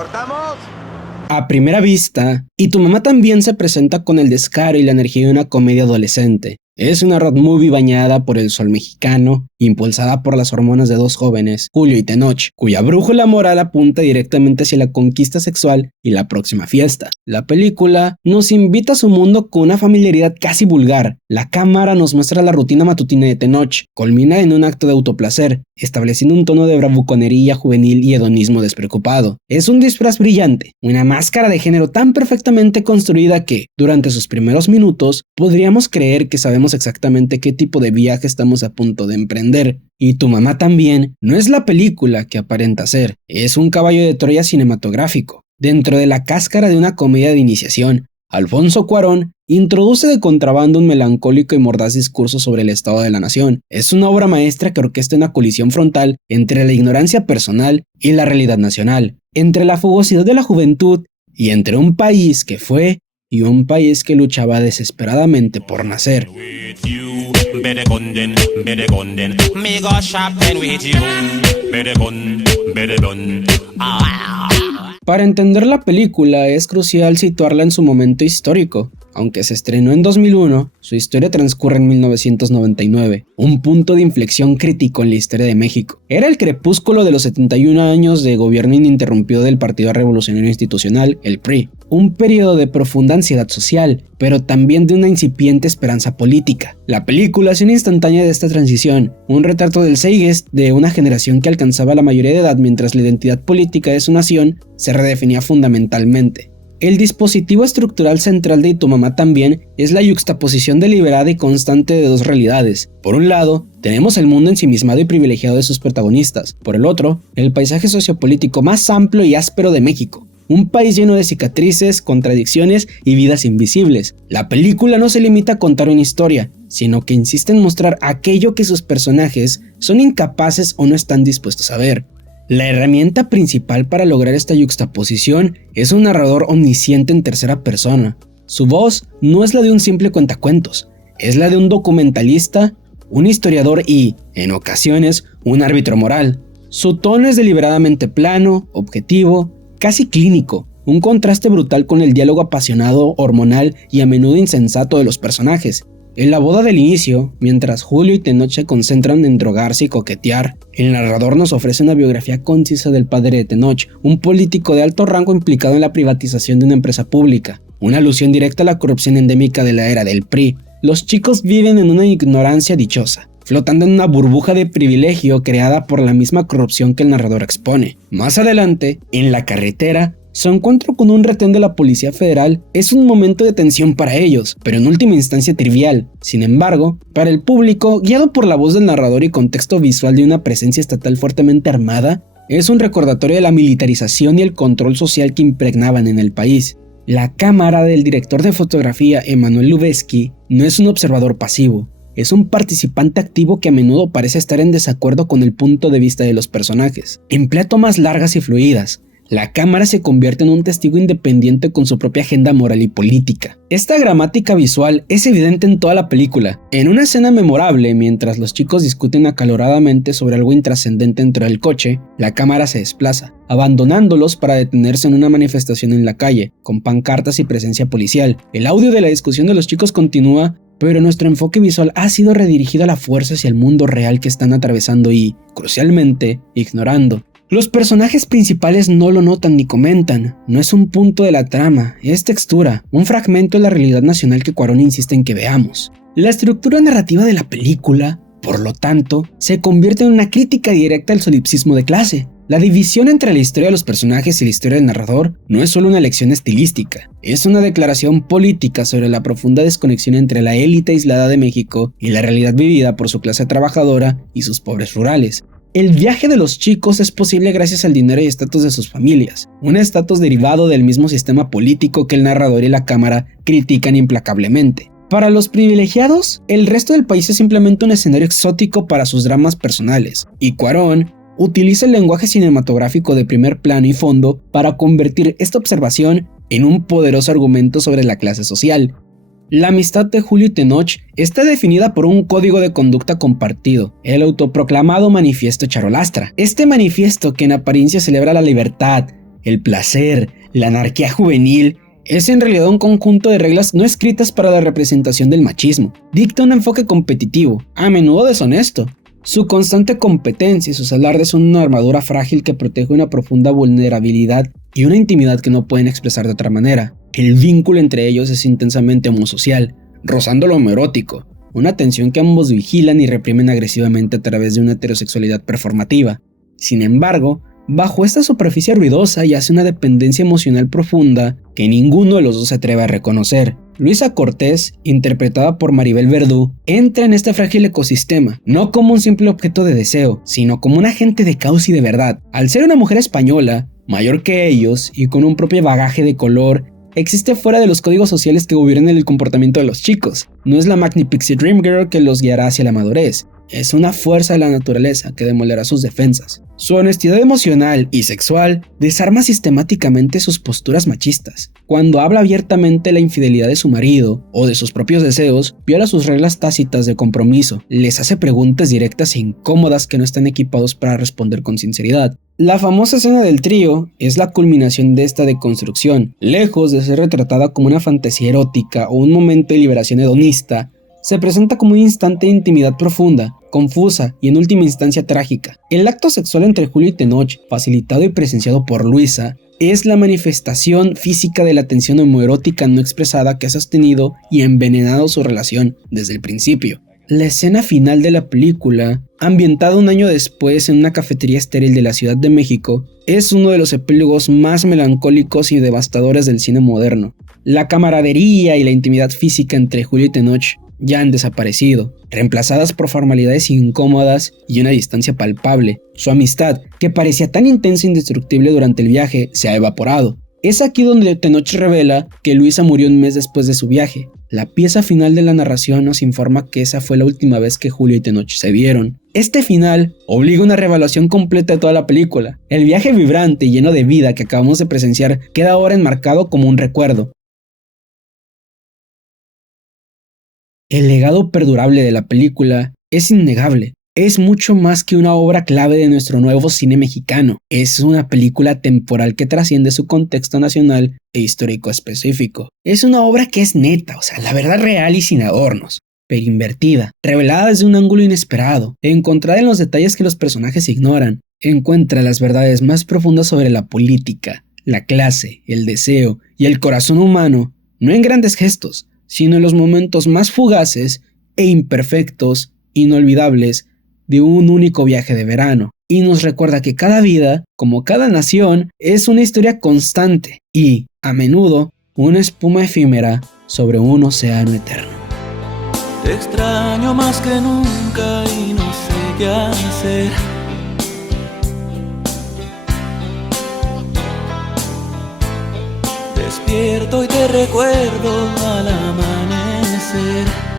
¿Cortamos? A primera vista, Y tu mamá también se presenta con el descaro y la energía de una comedia adolescente. Es una road movie bañada por el sol mexicano, impulsada por las hormonas de dos jóvenes, Julio y Tenoch, cuya brújula moral apunta directamente hacia la conquista sexual y la próxima fiesta. La película nos invita a su mundo con una familiaridad casi vulgar. La cámara nos muestra la rutina matutina de Tenoch, culmina en un acto de autoplacer, estableciendo un tono de bravuconería juvenil y hedonismo despreocupado. Es un disfraz brillante, una máscara de género tan perfectamente construida que, durante sus primeros minutos, podríamos creer que sabemos exactamente qué tipo de viaje estamos a punto de emprender. Y tu mamá también no es la película que aparenta ser, es un caballo de Troya cinematográfico. Dentro de la cáscara de una comedia de iniciación, Alfonso Cuarón introduce de contrabando un melancólico y mordaz discurso sobre el estado de la nación. Es una obra maestra que orquesta una colisión frontal entre la ignorancia personal y la realidad nacional, entre la fugosidad de la juventud y entre un país que fue y un país que luchaba desesperadamente por nacer. Para entender la película es crucial situarla en su momento histórico. Aunque se estrenó en 2001, su historia transcurre en 1999, un punto de inflexión crítico en la historia de México. Era el crepúsculo de los 71 años de gobierno ininterrumpido del Partido Revolucionario Institucional, el PRI, un periodo de profunda ansiedad social, pero también de una incipiente esperanza política. La película es una instantánea de esta transición, un retrato del zeitgeist de una generación que alcanzaba la mayoría de edad mientras la identidad política de su nación se redefinía fundamentalmente. El dispositivo estructural central de Y tu mamá también es la yuxtaposición deliberada y constante de dos realidades. Por un lado, tenemos el mundo ensimismado y privilegiado de sus protagonistas. Por el otro, el paisaje sociopolítico más amplio y áspero de México. Un país lleno de cicatrices, contradicciones y vidas invisibles. La película no se limita a contar una historia, sino que insiste en mostrar aquello que sus personajes son incapaces o no están dispuestos a ver. La herramienta principal para lograr esta yuxtaposición es un narrador omnisciente en tercera persona. Su voz no es la de un simple cuentacuentos, es la de un documentalista, un historiador y, en ocasiones, un árbitro moral. Su tono es deliberadamente plano, objetivo, casi clínico, un contraste brutal con el diálogo apasionado, hormonal y a menudo insensato de los personajes. En la boda del inicio, mientras Julio y Tenoch se concentran en drogarse y coquetear, el narrador nos ofrece una biografía concisa del padre de Tenoch, un político de alto rango implicado en la privatización de una empresa pública, una alusión directa a la corrupción endémica de la era del PRI. Los chicos viven en una ignorancia dichosa, flotando en una burbuja de privilegio creada por la misma corrupción que el narrador expone. Más adelante, en la carretera, su encuentro con un retén de la Policía Federal es un momento de tensión para ellos, pero en última instancia trivial. Sin embargo, para el público, guiado por la voz del narrador y contexto visual de una presencia estatal fuertemente armada, es un recordatorio de la militarización y el control social que impregnaban en el país. La cámara del director de fotografía Emanuel Lubezki no es un observador pasivo, es un participante activo que a menudo parece estar en desacuerdo con el punto de vista de los personajes. Emplea tomas largas y fluidas. La cámara se convierte en un testigo independiente con su propia agenda moral y política. Esta gramática visual es evidente en toda la película. En una escena memorable, mientras los chicos discuten acaloradamente sobre algo intrascendente dentro del coche, la cámara se desplaza, abandonándolos para detenerse en una manifestación en la calle, con pancartas y presencia policial. El audio de la discusión de los chicos continúa, pero nuestro enfoque visual ha sido redirigido a la fuerza hacia el mundo real que están atravesando y, crucialmente, ignorando. Los personajes principales no lo notan ni comentan, no es un punto de la trama, es textura, un fragmento de la realidad nacional que Cuarón insiste en que veamos. La estructura narrativa de la película, por lo tanto, se convierte en una crítica directa al solipsismo de clase. La división entre la historia de los personajes y la historia del narrador no es solo una lección estilística, es una declaración política sobre la profunda desconexión entre la élite aislada de México y la realidad vivida por su clase trabajadora y sus pobres rurales. El viaje de los chicos es posible gracias al dinero y estatus de sus familias, un estatus derivado del mismo sistema político que el narrador y la cámara critican implacablemente. Para los privilegiados, el resto del país es simplemente un escenario exótico para sus dramas personales, y Cuarón utiliza el lenguaje cinematográfico de primer plano y fondo para convertir esta observación en un poderoso argumento sobre la clase social. La amistad de Julio y Tenoch está definida por un código de conducta compartido, el autoproclamado Manifiesto Charolastra. Este manifiesto, que en apariencia celebra la libertad, el placer, la anarquía juvenil, es en realidad un conjunto de reglas no escritas para la representación del machismo. Dicta un enfoque competitivo, a menudo deshonesto. Su constante competencia y sus alardes son una armadura frágil que protege una profunda vulnerabilidad y una intimidad que no pueden expresar de otra manera. El vínculo entre ellos es intensamente homosocial, rozando lo homoerótico, una tensión que ambos vigilan y reprimen agresivamente a través de una heterosexualidad performativa. Sin embargo, bajo esta superficie ruidosa yace una dependencia emocional profunda que ninguno de los dos se atreve a reconocer. Luisa Cortés, interpretada por Maribel Verdú, entra en este frágil ecosistema, no como un simple objeto de deseo, sino como un agente de causa y de verdad. Al ser una mujer española, mayor que ellos y con un propio bagaje de color, existe fuera de los códigos sociales que gobiernan el comportamiento de los chicos. No es la Magni Pixie Dream Girl que los guiará hacia la madurez. Es una fuerza de la naturaleza que demolerá sus defensas. Su honestidad emocional y sexual desarma sistemáticamente sus posturas machistas. Cuando habla abiertamente la infidelidad de su marido o de sus propios deseos, viola sus reglas tácitas de compromiso, les hace preguntas directas e incómodas que no están equipados para responder con sinceridad. La famosa escena del trío es la culminación de esta deconstrucción. Lejos de ser retratada como una fantasía erótica o un momento de liberación hedonista, se presenta como un instante de intimidad profunda, confusa y en última instancia trágica. El acto sexual entre Julio y Tenoch, facilitado y presenciado por Luisa, es la manifestación física de la tensión homoerótica no expresada que ha sostenido y envenenado su relación desde el principio. La escena final de la película, ambientada un año después en una cafetería estéril de la Ciudad de México, es uno de los epílogos más melancólicos y devastadores del cine moderno. La camaradería y la intimidad física entre Julio y Tenoch ya han desaparecido, reemplazadas por formalidades incómodas y una distancia palpable. Su amistad, que parecía tan intensa e indestructible durante el viaje, se ha evaporado. Es aquí donde Tenoch revela que Luisa murió un mes después de su viaje. La pieza final de la narración nos informa que esa fue la última vez que Julio y Tenoch se vieron. Este final obliga una reevaluación completa de toda la película. El viaje vibrante y lleno de vida que acabamos de presenciar queda ahora enmarcado como un recuerdo. El legado perdurable de la película es innegable. Es mucho más que una obra clave de nuestro nuevo cine mexicano. Es una película temporal que trasciende su contexto nacional e histórico específico. Es una obra que es neta, la verdad real y sin adornos, pero invertida, revelada desde un ángulo inesperado, encontrada en los detalles que los personajes ignoran. Encuentra las verdades más profundas sobre la política, la clase, el deseo y el corazón humano, no en grandes gestos, sino en los momentos más fugaces e imperfectos, inolvidables, de un único viaje de verano. Y nos recuerda que cada vida, como cada nación, es una historia constante y, a menudo, una espuma efímera sobre un océano eterno. Te extraño más que nunca y no sé qué hacer. Despierto y te recuerdo al amanecer.